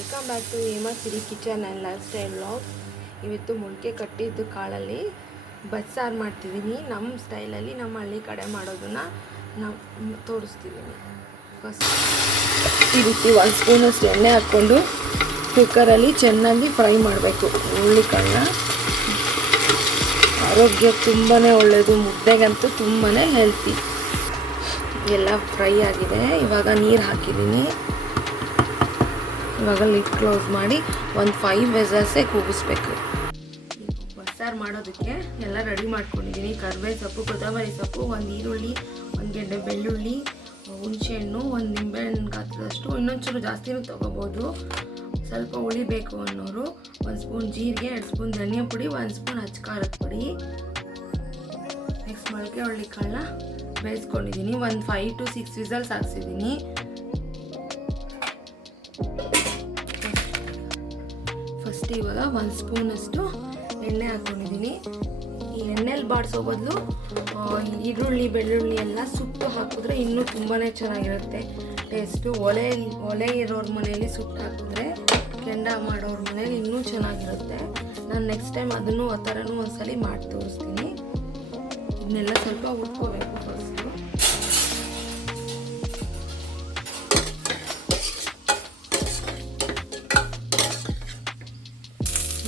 Welcome back to Hema Siri kitchen and lifestyle vlog. ಇವತ್ತು ಮೊಳಕೆ ಕಟ್ಟಿದ್ದು ಕಾಳಲ್ಲಿ ಬಸ್ಸಾರು ಮಾಡ್ತಿದ್ದೀನಿ. ನಮ್ಮ ಸ್ಟೈಲಲ್ಲಿ ನಮ್ಮ ಹಳ್ಳಿ ಕಡೆ ಮಾಡೋದನ್ನು ನಾವು ತೋರಿಸ್ತಿದ್ದೀನಿ. ಫಸ್ಟ್ ಈ ರೀತಿ 1 ಸ್ಪೂನಷ್ಟು ಎಣ್ಣೆ ಹಾಕ್ಕೊಂಡು ಕುಕ್ಕರಲ್ಲಿ ಚೆನ್ನಾಗಿ ಫ್ರೈ ಮಾಡಬೇಕು. ಹುರುಳಿಕಾಳನ್ನ ಆರೋಗ್ಯಕ್ಕೆ ತುಂಬಾ ಒಳ್ಳೆಯದು, ಮುದ್ದೆಗಂತೂ ತುಂಬಾ ಹೆಲ್ತಿ. ಎಲ್ಲ ಫ್ರೈ ಆಗಿದೆ. ಇವಾಗ ನೀರು ಹಾಕಿದ್ದೀನಿ. ಇವಾಗ ಲಿಡ್ ಕ್ಲೋಸ್ ಮಾಡಿ ಒಂದು 5 ವಿಸಲ್ಸೇ ಕೂಗಿಸ್ಬೇಕು. ಬಸ್ಸಾರು ಮಾಡೋದಕ್ಕೆ ಎಲ್ಲ ರೆಡಿ ಮಾಡ್ಕೊಂಡಿದ್ದೀನಿ. ಕರಿಬೇವು ಸೊಪ್ಪು, ಕೊತ್ತಂಬರಿ ಸೊಪ್ಪು, 1 ಈರುಳ್ಳಿ, 1 ಗೆಡ್ಡೆ ಬೆಳ್ಳುಳ್ಳಿ, ಹುಣಸೆಹಣ್ಣು, 1 ನಿಂಬೆಹಣ್ಣು ಗಾತ್ರದಷ್ಟು, ಇನ್ನೊಂಚೂರು ಜಾಸ್ತಿನೂ ತೊಗೋಬೋದು. ಸ್ವಲ್ಪ ಹುಳಿ ಬೇಕು ಅನ್ನೋರು 1 ಸ್ಪೂನ್ ಜೀರಿಗೆ, 2 ಸ್ಪೂನ್ ಧನಿಯಾ ಪುಡಿ, 1 ಸ್ಪೂನ್ ಅಚ್ಚ ಖಾರದ ಪುಡಿ. ನೆಕ್ಸ್ಟ್ ಮೊಳಕೆ ಹುರುಳಿಕಾಳನ್ನ ಬೇಯಿಸ್ಕೊಂಡಿದ್ದೀನಿ. ಒಂದು 5 to 6 ವಿಸಲ್ಸ್ ಹಾಕ್ಸಿದ್ದೀನಿ. ಫಸ್ಟ್ ಇವಾಗ 1 ಸ್ಪೂನಷ್ಟು ಎಣ್ಣೆ ಹಾಕ್ಕೊಂಡಿದ್ದೀನಿ. ಈ ಎಣ್ಣೆಲಿ ಬಾಡಿಸೋ ಬದಲು ಈರುಳ್ಳಿ ಬೆಳ್ಳುಳ್ಳಿ ಎಲ್ಲ ಸುಟ್ಟು ಹಾಕಿದ್ರೆ ಇನ್ನೂ ತುಂಬಾ ಚೆನ್ನಾಗಿರುತ್ತೆ ಟೇಸ್ಟು. ಒಲೆ ಇರೋರ ಮನೆಯಲ್ಲಿ ಸುಟ್ಟು ಹಾಕಿದ್ರೆ, ಕೆಂಡ ಮಾಡೋರ ಮನೇಲಿ ಇನ್ನೂ ಚೆನ್ನಾಗಿರುತ್ತೆ. ನಾನು ನೆಕ್ಸ್ಟ್ ಟೈಮ್ ಅದನ್ನು ಆ ಥರನೂ ಒಂದ್ಸಲಿ ಮಾಡಿ ತೋರಿಸ್ತೀನಿ. ಇದನ್ನೆಲ್ಲ ಸ್ವಲ್ಪ ಉಟ್ಕೋಬೇಕು ಫಸ್ಟು.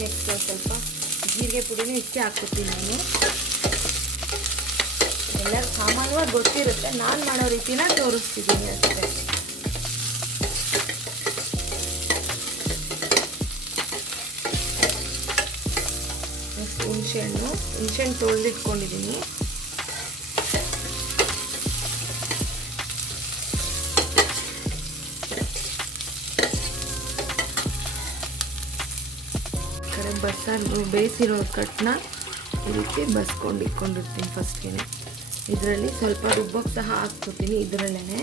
ನೆಕ್ಸ್ಟ್ ಸ್ವಲ್ಪ ಜೀರಿಗೆ ಪುಡಿನೂ ಇಷ್ಟೇ ಹಾಕ್ಕೊತೀನಿ ನಾನು. ಎಲ್ಲರೂ ಸಾಮಾನ್ಯವಾಗಿ ಗೊತ್ತಿರುತ್ತೆ, ನಾನು ಮಾಡೋ ರೀತಿನ ತೋರಿಸ್ತಿದ್ದೀನಿ ಅಷ್ಟೇ. ನೆಕ್ಸ್ಟ್ ಹುಣಸೆಹಣ್ಣು ತೊಳೆದಿಟ್ಕೊಂಡಿದ್ದೀನಿ. ಬಸ್ಸಾರು ಬೇಯಿಸಿರೋ ಕಟ್ಟನ್ನ ಈ ರೀತಿ ಇಟ್ಕೊಂಡಿರ್ತೀನಿ ಫಸ್ಟ್ಗೆ. ಇದರಲ್ಲಿ ಸ್ವಲ್ಪ ರುಬ್ಬಕ್ಕೆ ಸಹ ಹಾಕ್ಕೊತೀನಿ. ಇದರಲ್ಲೇ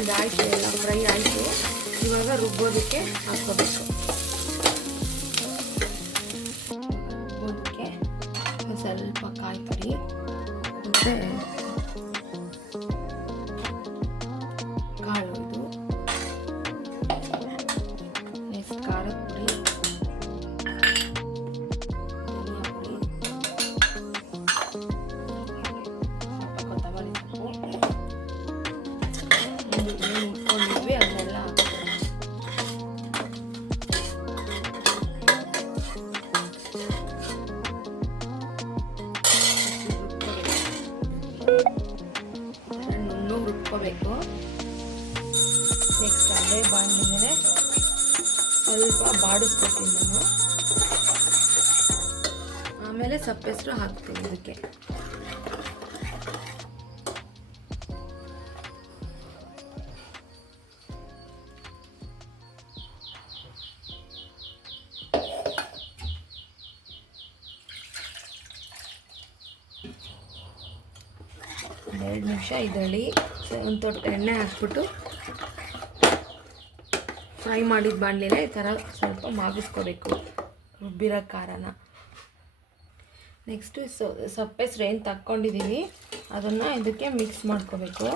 ಇದಾಯಿತು, ಎಲ್ಲ ಫ್ರೈ ಆಯಿತು. ಇವಾಗ ರುಬ್ಬೋದಕ್ಕೆ ಹಾಕ್ಕೋಬೇಕು. ರುಬ್ಬೋದಕ್ಕೆ ಸ್ವಲ್ಪ ಕಾಯಿ ತುರಿ ಮತ್ತು ಕಾಳು, ಇದು ನೆಕ್ಸ್ಟ್ ಖಾರದ ಪುಡಿ, ಧನಿಯಾ ಪುಡಿ, ಸ್ವಲ್ಪ ಕೊತ್ತಂಬರಿ ಸೊಪ್ಪು, ಏನು ಉಟ್ಕೊಂಡಿದ್ವಿ ಅದನ್ನೆಲ್ಲ ರುಬ್ಕೋಬೇಕು. ನೆಕ್ಸ್ಟ್ ಅದೇ ಬಾಣಲಿಗೆ ಸ್ವಲ್ಪ ಬಾಡಿಸ್ಕೊತೀನಿ ನಾನು. ಆಮೇಲೆ ಸಪ್ಪೆಸರು ಹಾಕ್ತೀನಿ ಇದಕ್ಕೆ. ಒಂದು 2 ನಿಮಿಷ ಇದರಲ್ಲಿ ಒಂದು ತೊಟ್ಟು ಎಣ್ಣೆ ಹಾಕ್ಬಿಟ್ಟು ಫ್ರೈ ಮಾಡಿದ ಬಾಣಲಿನ ಈ ಥರ ಸ್ವಲ್ಪ ಮಾಗಿಸ್ಕೋಬೇಕು ರುಬ್ಬಿರೋ ಖಾರನ. ನೆಕ್ಸ್ಟು ಸಪ್ಪೆಸರು ಏನು ತಕ್ಕೊಂಡಿದ್ದೀವಿ ಅದನ್ನು ಇದಕ್ಕೆ ಮಿಕ್ಸ್ ಮಾಡ್ಕೋಬೇಕು.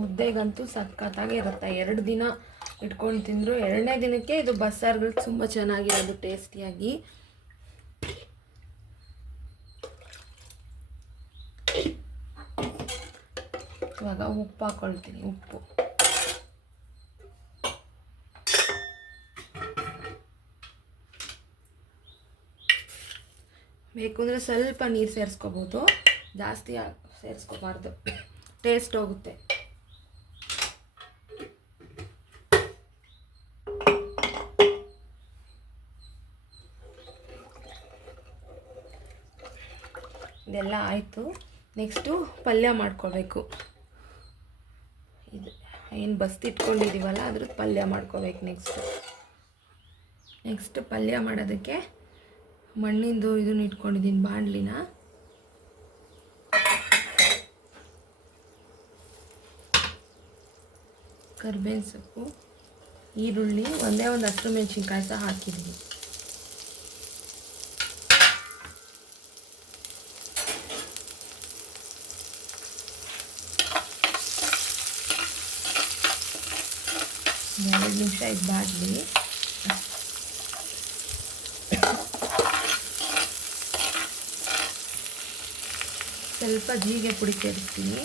ಮುದ್ದೆಗಂತೂ ಸಖತ್ತಾಗಿ ಇರುತ್ತೆ. 2 ದಿನ ಇಟ್ಕೊಂಡು ತಿಂದರು 2ನೇ ದಿನಕ್ಕೆ ಇದು ಬಸ್ಸಾರುಗಳು ತುಂಬ ಚೆನ್ನಾಗಿರೋದು ಟೇಸ್ಟಿಯಾಗಿ. ಇವಾಗ ಉಪ್ಪು ಹಾಕ್ಕೊಳ್ತೀನಿ. ಉಪ್ಪು ಬೇಕು ಅಂದರೆ ಸ್ವಲ್ಪ ನೀರು ಸೇರಿಸ್ಕೋಬೋದು, ಜಾಸ್ತಿ ಸೇರಿಸ್ಕೋಬಾರ್ದು, ಟೇಸ್ಟ್ ಹೋಗುತ್ತೆ. ಇದೆಲ್ಲ ಆಯಿತು. ನೆಕ್ಸ್ಟು ಪಲ್ಯ ಮಾಡ್ಕೋಬೇಕು. ಇದು ಏನು ಬಸ್ತಿಟ್ಕೊಂಡಿದ್ದೀವಲ್ಲ ಅದ್ರದ್ದು ಪಲ್ಯ ಮಾಡ್ಕೋಬೇಕು. ನೆಕ್ಸ್ಟ್ ಪಲ್ಯ ಮಾಡೋದಕ್ಕೆ ಮಣ್ಣಿಂದು ಇದನ್ನು ಇಟ್ಕೊಂಡಿದ್ದೀನಿ ಬಾಣಲಿನ. ಕರಿಬೇವಿನ ಸೊಪ್ಪು, ಈರುಳ್ಳಿ, ಒಂದೇ ಒಂದು ಹಸಿಮೆಣಸಿನ್ಕಾಯಿ ಸಹ ಹಾಕಿದ್ದೀನಿ. ಎರಡು ನಿಮಿಷ ಇದಾಗಲಿ. ಸ್ವಲ್ಪ ಜೀರಿಗೆ ಪುಡಿ ಸೇರಿಸ್ತೀನಿ.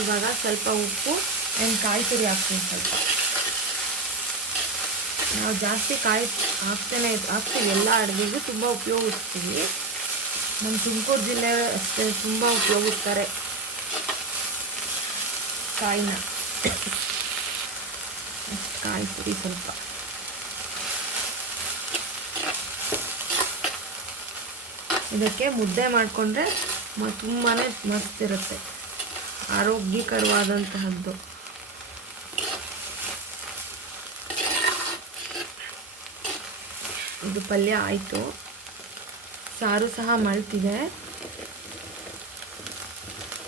ಇವಾಗ ಸ್ವಲ್ಪ ಉಪ್ಪು ಆ್ಯಂಡ್ ಕಾಯಿ ತುರಿ ಹಾಕ್ತೀನಿ. ಸ್ವಲ್ಪ ನಾವು ಜಾಸ್ತಿ ಕಾಯಿ ಹಾಕ್ತೀವಿ, ಎಲ್ಲ ಅಡುಗೆಗೂ ತುಂಬ ಉಪಯೋಗಿಸ್ತೀವಿ. ನಮ್ಮ ತುಮಕೂರು ಜಿಲ್ಲೆ ಅಷ್ಟೇ ತುಂಬ ಉಪಯೋಗಿಸ್ತಾರೆ ಕಾಯಿನ. ಕಾಯಿ ತುರಿ ಸ್ವಲ್ಪ. ಇದಕ್ಕೆ ಮುದ್ದೆ ಮಾಡಿಕೊಂಡ್ರೆ ತುಂಬಾ ಮಸ್ತ್ ಇರುತ್ತೆ, ಆರೋಗ್ಯಕರವಾದಂತಹದ್ದು. ಇದು ಪಲ್ಯ ಆಯಿತು. ಸಾರು ಸಹ ಮಳ್ತಿದೆ.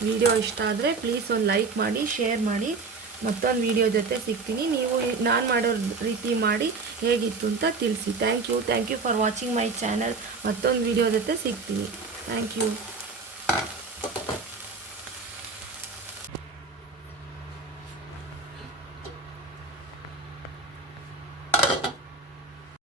ವಿಡಿಯೋ ಇಷ್ಟ ಆದರೆ ಪ್ಲೀಸ್ ಒಂದು ಲೈಕ್ ಮಾಡಿ, ಶೇರ್ ಮಾಡಿ. ಮತ್ತೊಂದು ವಿಡಿಯೋ ಜೊತೆ ಸಿಗ್ತೀನಿ. ನೀವು ನಾನು ಮಾಡೋ ರೀತಿ ಮಾಡಿ ಹೇಗಿತ್ತು ಅಂತ ತಿಳಿಸಿ. Thank you for watching my channel. ಮತ್ತೊಂದು ವಿಡಿಯೋ ಜೊತೆ ಸಿಗ್ತೀನಿ. Thank you.